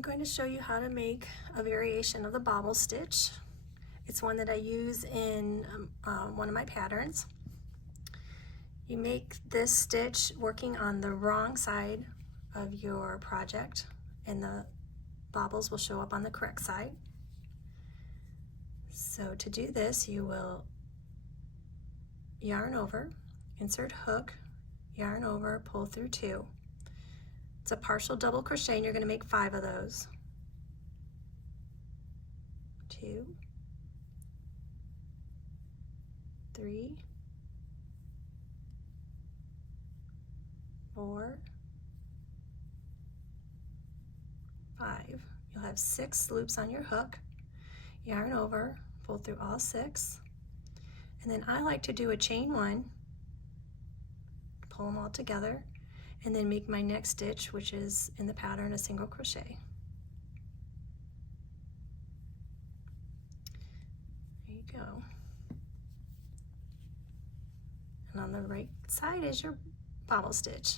I'm going to show you how to make a variation of the bobble stitch. It's one that I use in one of my patterns. You make this stitch working on the wrong side of your project, and the bobbles will show up on the correct side. So to do this, you will yarn over, insert hook, yarn over, pull through 2. It's a partial double crochet, and you're going to make 5 of those. 2, 3, 4, 5. You'll have 6 loops on your hook. Yarn over, pull through all 6, and then I like to do a chain 1, pull them all together, and then make my next stitch, which is in the pattern a single crochet. There you go. And on the right side is your bobble stitch.